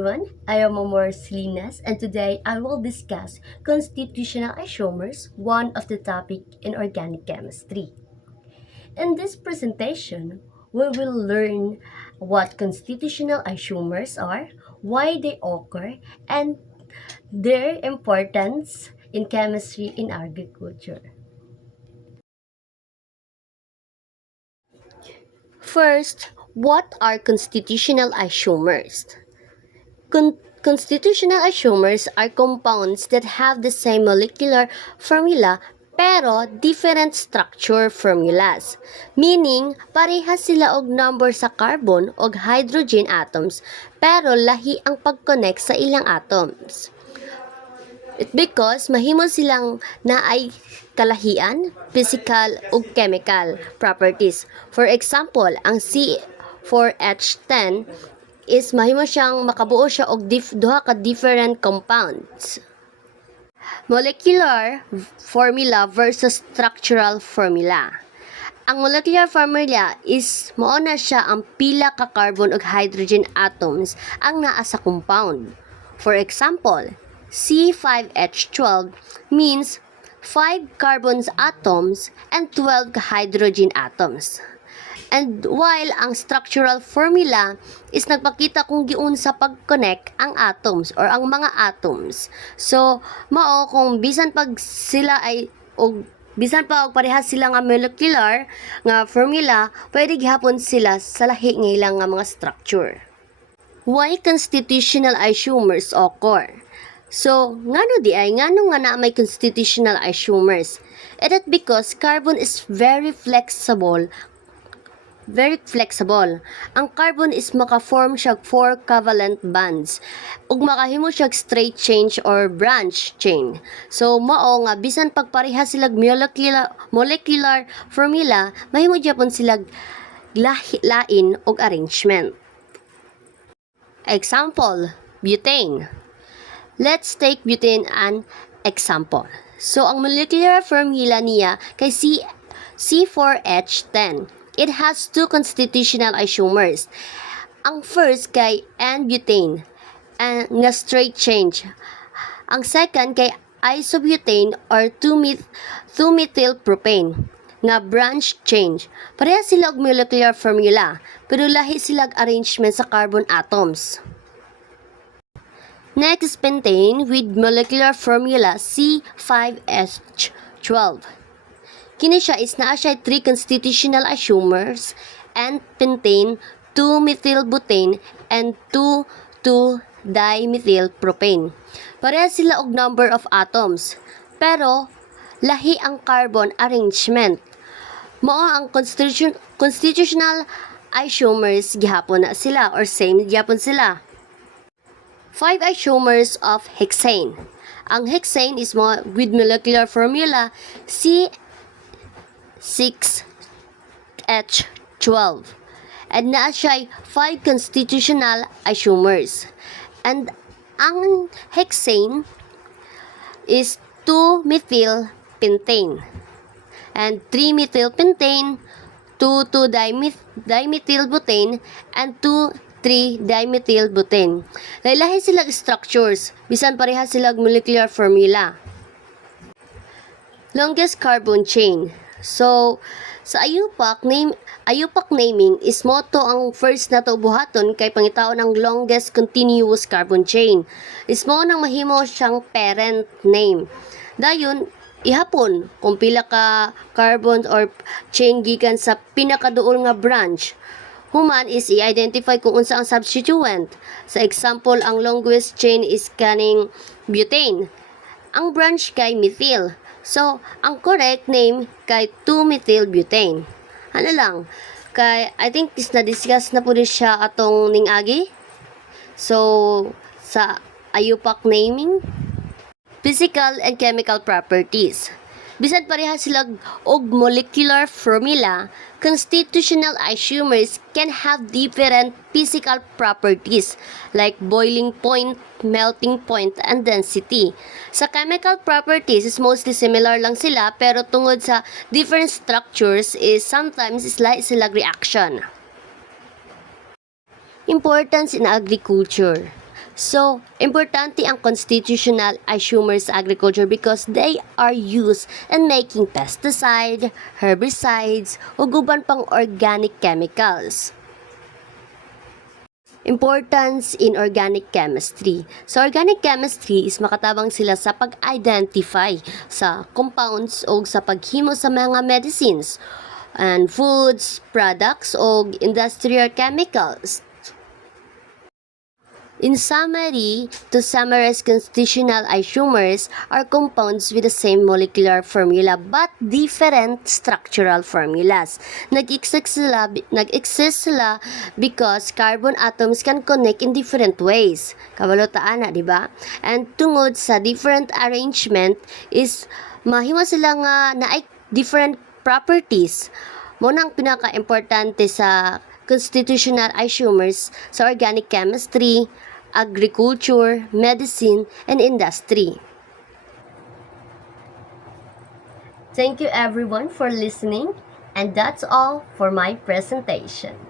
everyone, I am Amor Salinas and today I will discuss constitutional isomers, one of the topic in organic chemistry. In this presentation, we will learn what constitutional isomers are, why they occur, and their importance in chemistry in agriculture. First, what are constitutional isomers? Constitutional isomers are compounds that have the same molecular formula pero different structure formulas. Meaning, parehas sila og number sa carbon o hydrogen atoms pero lahi ang pag-connect sa ilang atoms. It because mahimo silang naay kalahian, physical ug chemical properties. For example, ang C4H10 is mahimo siyang makabuo siya og duha ka different compounds. Molecular formula versus structural formula. Ang molecular formula is mao na siya ang pila ka carbon ug hydrogen atoms ang naa sa compound. For example, C5H12 means 5 carbon atoms and 12 hydrogen atoms. And while ang structural formula is nagpakita kung giun sa pag-connect ang atoms or ang mga atoms. So, mao kung bisan pag sila ay o bisan pa og parehas sila nga molecular nga formula, pwede gihapon sila sa lahi nga ilang nga mga structure. Why constitutional isomers occur? So, ngano nga na may constitutional isomers? It is because carbon is very flexible. Ang carbon is maka-form siya 4 covalent bonds ug makahimo siya straight chain or branch chain. So mao nga bisan pagparehas sila molecular formula, mahimo gyapon sila lain og arrangement. Example, butane. Let's take butane an example. So ang molecular formula niya kay C4H10. It has two constitutional isomers. Ang first kay N-butane nga straight chain. Ang second kay isobutane or 2-methylpropane nga branch chain. Pareha sila og molecular formula pero lahi sila arrangement sa carbon atoms. Next, pentane with molecular formula C5H12. Kini siya is naa siya 3 constitutional isomers and pentane, 2-methylbutane, and 2,2-dimethylpropane. Pareha sila og number of atoms, pero lahi ang carbon arrangement. Mao ang constitutional isomers gihapon na sila or same gihapon sila. 5 isomers of hexane. Ang hexane is with molecular formula C6H12. And naa siya 5 constitutional isomers. And ang hexane is 2-methylpentane and 3-methylpentane, 2,2-dimethylbutane, and 2,3-dimethylbutane. Lahi sila structures, bisan pareha sila molecular formula. Longest carbon chain. So, sa ayupak naming is moto ang first na to buhaton kay pangitaon ang longest continuous carbon chain. Is mo nang mahimo siyang parent name. Dayon, ihapon kung pila ka carbon or chain gikan sa pinakaduol nga branch. Human is i-identify kung unsa ang substituent. Sa example, ang longest chain is kaning butane. Ang branch kay methyl. So, ang correct name kay 2-methylbutane. Ano lang, kay I think is na-discuss na po rin siya atong ning-agi. So, sa ayupak naming, physical and chemical properties. Bisan pareha sila og molecular formula, constitutional isomers can have different physical properties like boiling point, melting point, and density. Sa chemical properties is mostly similar lang sila pero tungod sa different structures is sometimes slight sila reaction. Importance in agriculture. So, importante ang constitutional isomers sa agriculture because they are used in making pesticide, herbicides, o guban pang organic chemicals. Importance in organic chemistry. Sa organic chemistry is makatabang sila sa pag-identify sa compounds o sa paghimo sa mga medicines and foods, products o industrial chemicals. In summary, to summarize constitutional isomers are compounds with the same molecular formula but different structural formulas. Nag-exist sila because carbon atoms can connect in different ways. Kabalotaan na, di ba? And tungod sa different arrangement is mahimo sila nga na different properties. Muna ang pinaka-importante sa constitutional isomers sa organic chemistry, agriculture, medicine, and industry. Thank you everyone for listening, and that's all for my presentation.